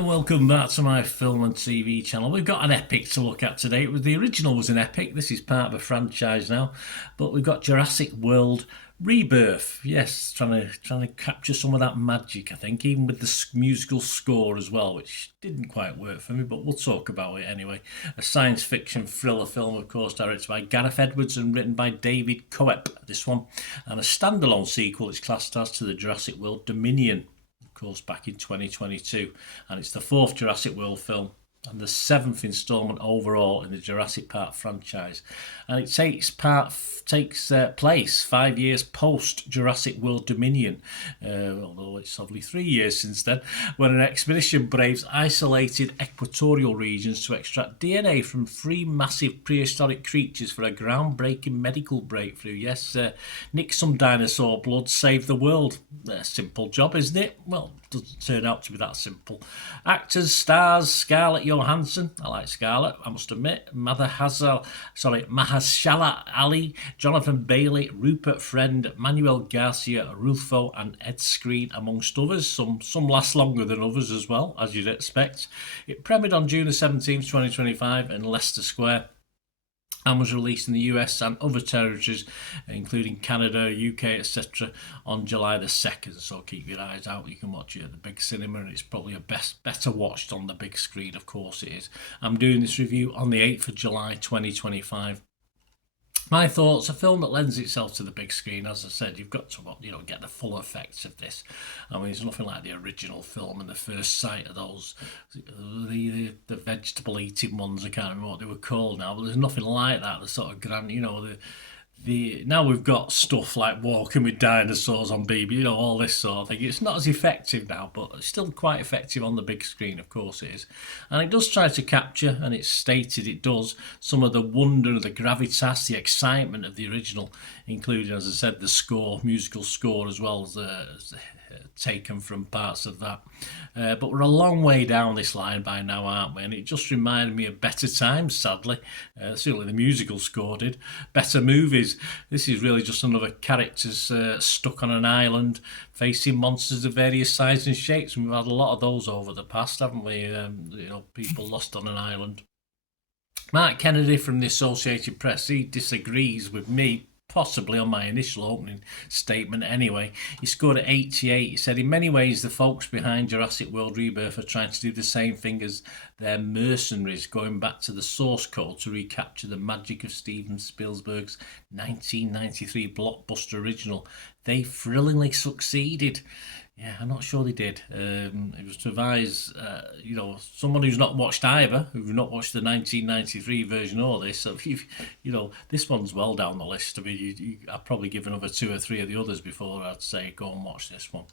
Welcome back to my film and TV channel. We've got an epic to look at today. The original was an epic. This is part of a franchise now, but we've got Jurassic World Rebirth. Yes, trying to capture some of that magic, I think, even with the musical score as well, which didn't quite work for me, but we'll talk about it anyway. A science fiction thriller film, of course, directed by Gareth Edwards and written by David Coep, this one, and a standalone sequel. It's classed as to the Jurassic World Dominion, course, back in 2022, and it's the fourth Jurassic World film and the seventh instalment overall in the Jurassic Park franchise, and it takes place 5 years post Jurassic World Dominion, although it's obviously 3 years since then, when an expedition braves isolated equatorial regions to extract DNA from 3 massive prehistoric creatures for a groundbreaking medical breakthrough. Yes, nick some dinosaur blood, save the world. A simple job, isn't it? Well, it doesn't turn out to be that simple. Actors, stars: Scarlett Johansson, I like Scarlett, I must admit, Mahershala Ali, Jonathan Bailey, Rupert Friend, Manuel Garcia Rulfo, and Ed Skrein, amongst others. Some last longer than others as well, as you'd expect. It premiered on June the 17th, 2025 in Leicester Square, and was released in the US and other territories, including Canada, UK, etc., on July the 2nd. So keep your eyes out. You can watch it at the big cinema, and it's probably better watched on the big screen. Of course it is. I'm doing this review on the 8th of July 2025. My thoughts: a film that lends itself to the big screen. As I said, you've got to get the full effects of this. I mean, it's nothing like the original film and the first sight of those, the vegetable eating ones. I can't remember what they were called now, but there's nothing like that. The sort of grand, now we've got stuff like Walking with Dinosaurs on BB, all this sort of thing. It's not as effective now, but it's still quite effective on the big screen, of course it is. And it does try to capture, and it's stated it does, some of the wonder, the gravitas, the excitement of the original, including, as I said, the score, musical score, as well as taken from parts of that. But we're a long way down this line by now, aren't we? And it just reminded me of better times, sadly. Certainly the musical score did. Better movies. This is really just another characters stuck on an island facing monsters of various sizes and shapes. And we've had a lot of those over the past, haven't we? People lost on an island. Mark Kennedy from the Associated Press, he disagrees with me, possibly on my initial opening statement anyway. He scored at 88. He said, in many ways, the folks behind Jurassic World Rebirth are trying to do the same thing as their mercenaries, going back to the source code to recapture the magic of Steven Spielberg's 1993 blockbuster original. They thrillingly succeeded. Yeah, I'm not sure they did. It was to advise, someone who's not watched either, who's not watched the 1993 version or this. So, this one's well down the list. I mean, I'd probably give another 2 or 3 of the others before I'd say go and watch this one.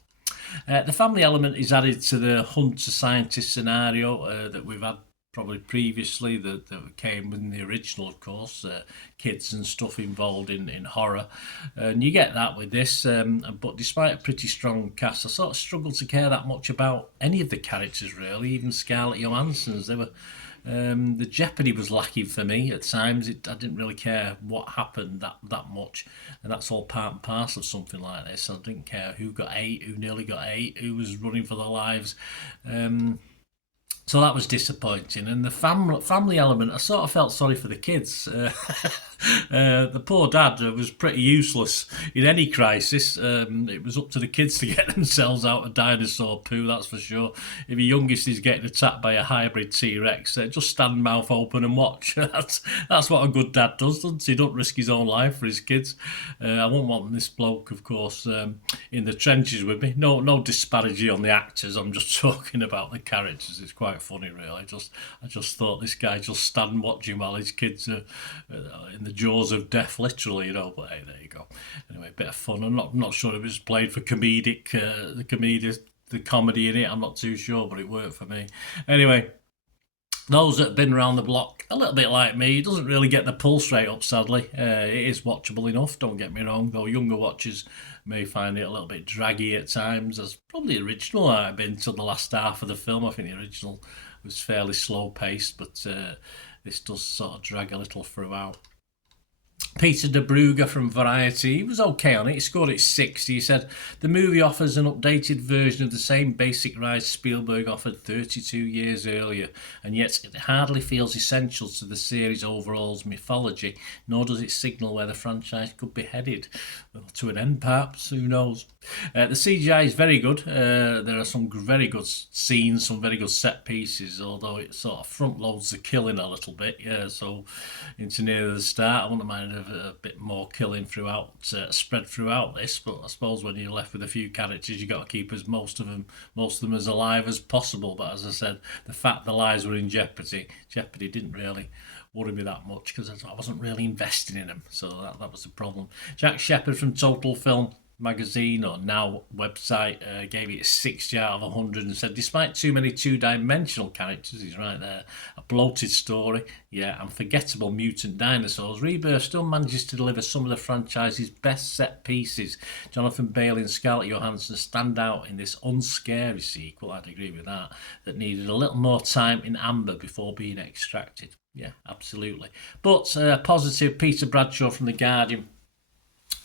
The family element is added to the hunt to scientist scenario that we've had probably previously, that came in the original, of course, kids and stuff involved in horror, and you get that with this, but despite a pretty strong cast, I sort of struggled to care that much about any of the characters, really. Even Scarlett Johansson's, the jeopardy was lacking for me at times. I didn't really care what happened that much, and that's all part and parcel of something like this. I didn't care who got 8, who nearly got 8, who was running for their lives. So that was disappointing. And the family element, I sort of felt sorry for the kids. The poor dad was pretty useless in any crisis. It was up to the kids to get themselves out of dinosaur poo, that's for sure. If your youngest is getting attacked by a hybrid T-Rex, just stand mouth open and watch. That's what a good dad does, doesn't he? He don't risk his own life for his kids. I wouldn't want this bloke, of course, in the trenches with me. No disparity on the actors. I'm just talking about the characters. It's quite funny, really. I just thought this guy just stand watching while his kids are in the jaws of death, literally, But hey, there you go. Anyway, a bit of fun. I'm not sure if it was played for comedic, the comedy in it. I'm not too sure, but it worked for me. Anyway, those that have been around the block, a little bit like me, it doesn't really get the pulse rate up, sadly. It is watchable enough, don't get me wrong, though younger watchers may find it a little bit draggy at times, as probably the original might have been till the last half of the film. I think the original was fairly slow paced, but this does sort of drag a little throughout. Peter de Brugge from Variety, he was okay on it. He scored it 60. He said, the movie offers an updated version of the same basic ride Spielberg offered 32 years earlier, and yet it hardly feels essential to the series' overall mythology, nor does it signal where the franchise could be headed. Well, to an end, perhaps, who knows. The CGI is very good. There are some very good scenes, some very good set pieces, although it sort of front loads the killing a little bit. Yeah, so into near the start, I wouldn't mind a bit more killing throughout, spread throughout this. But I suppose when you're left with a few characters, you got to keep as most of them as alive as possible. But as I said, the fact the lives were in jeopardy didn't really worry me that much because I wasn't really investing in them. So that was the problem. Jack Shepherd from Total Film magazine, or now website, gave it a 60 out of 100 and said, despite too many two-dimensional characters, he's right there, a bloated story, and forgettable mutant dinosaurs, Rebirth still manages to deliver some of the franchise's best set pieces. Jonathan Bailey and Scarlett Johansson stand out in this unscary sequel, I'd agree with that needed a little more time in amber before being extracted. Yeah, absolutely. But positive, Peter Bradshaw from The Guardian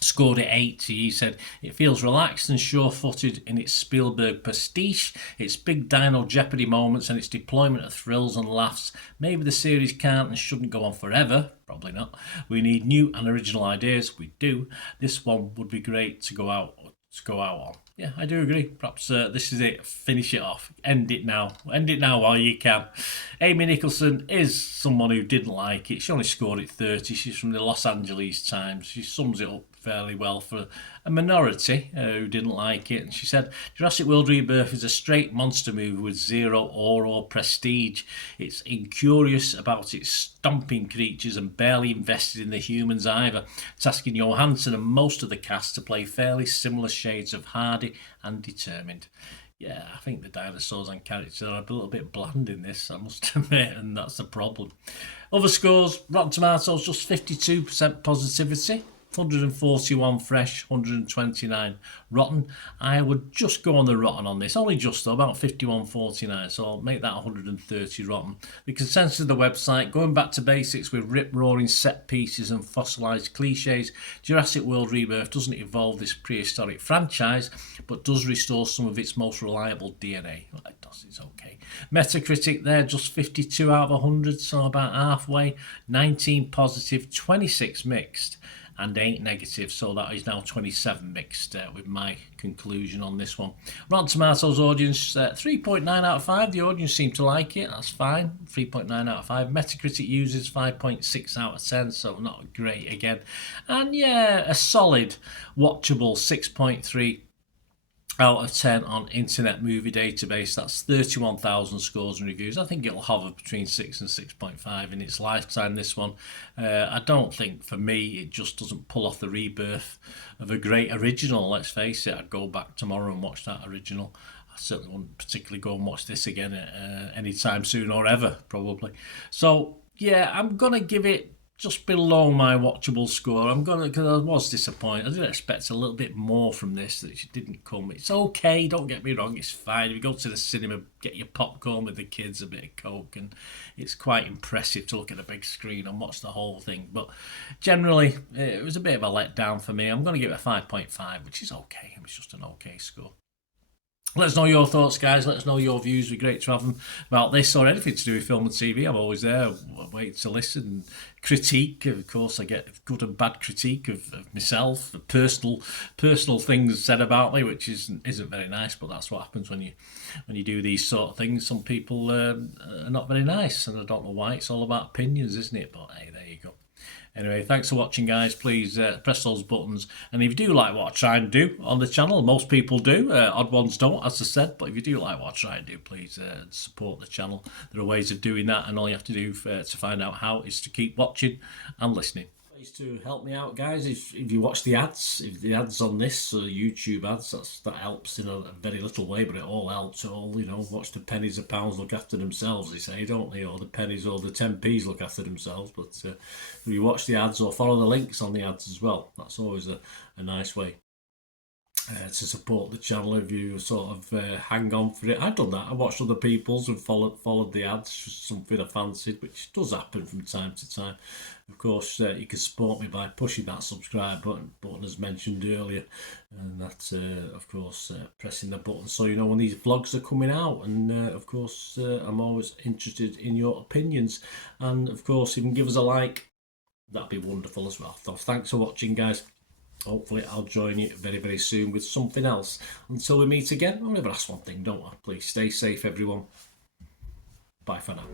scored it 80. He said, it feels relaxed and sure-footed in its Spielberg pastiche, its big dino jeopardy moments and its deployment of thrills and laughs. Maybe the series can't and shouldn't go on forever. Probably not. We need new and original ideas. We do. This one would be great to go out on. Yeah, I do agree. Perhaps this is it. Finish it off. End it now. End it now while you can. Amy Nicholson is someone who didn't like it. She only scored it 30. She's from the Los Angeles Times. She sums it up fairly well for a minority who didn't like it. And she said, Jurassic World Rebirth is a straight monster movie with zero awe or prestige. It's incurious about its stomping creatures and barely invested in the humans either, tasking Johansson and most of the cast to play fairly similar shades of hardy and determined. Yeah, I think the dinosaurs and characters are a little bit bland in this, I must admit, and that's the problem. Other scores, Rotten Tomatoes, just 52% positivity. 141 fresh, 129 rotten. I would just go on the rotten on this, only just though, about 51.49, so I'll make that 130 rotten. The consensus of the website, going back to basics with rip-roaring set pieces and fossilised cliches, Jurassic World Rebirth doesn't evolve this prehistoric franchise, but does restore some of its most reliable DNA. Well, it does, it's okay. Metacritic there, just 52 out of 100, so about halfway. 19 positive, 26 mixed, and 8 negative, so that is now 27 mixed with my conclusion on this one. Rotten Tomatoes audience, 3.9 out of 5. The audience seemed to like it, that's fine. 3.9 out of 5. Metacritic users, 5.6 out of 10, so not great again. And yeah, a solid, watchable 6.3 out of 10 on Internet Movie Database. That's 31,000 scores and reviews. I think it'll hover between 6 and 6.5 in its lifetime, this one. I don't think, for me, it just doesn't pull off the rebirth of a great original, let's face it. I'd go back tomorrow and watch that original. I certainly wouldn't particularly go and watch this again anytime soon or ever, probably. So, yeah, I'm going to give it just below my watchable score. Because I was disappointed. I did expect a little bit more from this, that it didn't come. It's okay, don't get me wrong, it's fine. If you go to the cinema, get your popcorn with the kids, a bit of Coke, and it's quite impressive to look at a big screen and watch the whole thing. But generally, it was a bit of a letdown for me. I'm going to give it a 5.5, which is okay. It's just an okay score. Let us know your thoughts, guys. Let us know your views. It'd be great to have them about this or anything to do with film and TV. I'm always there, waiting to listen and critique. Of course, I get good and bad critique of myself, personal things said about me, which isn't very nice. But that's what happens when you do these sort of things. Some people are not very nice, and I don't know why. It's all about opinions, isn't it? But hey, there you go. Anyway, thanks for watching, guys. Please press those buttons. And if you do like what I try and do on the channel, most people do. Odd ones don't, as I said. But if you do like what I try and do, please support the channel. There are ways of doing that. And all you have to do to find out how is to keep watching and listening. To help me out, guys, if you watch the ads, if the ads on this YouTube ads, that helps in a very little way, but it all helps. Watch the pennies and pounds look after themselves, they say, don't they? Or the pennies or the 10p's look after themselves. But if you watch the ads or follow the links on the ads as well, that's always a nice way. to support the channel if you sort of hang on for it. I've done that. I watched other people's and followed the ads, something I fancied, which does happen from time to time. Of course, you can support me by pushing that subscribe button as mentioned earlier, and that, of course, pressing the button so you know when these vlogs are coming out. And of course, I'm always interested in your opinions, and of course, if you can give us a like, that'd be wonderful as well. So thanks for watching, guys. Hopefully I'll join you very, very soon with something else. Until we meet again, I'll never ask one thing, don't I? Please stay safe, everyone. Bye for now.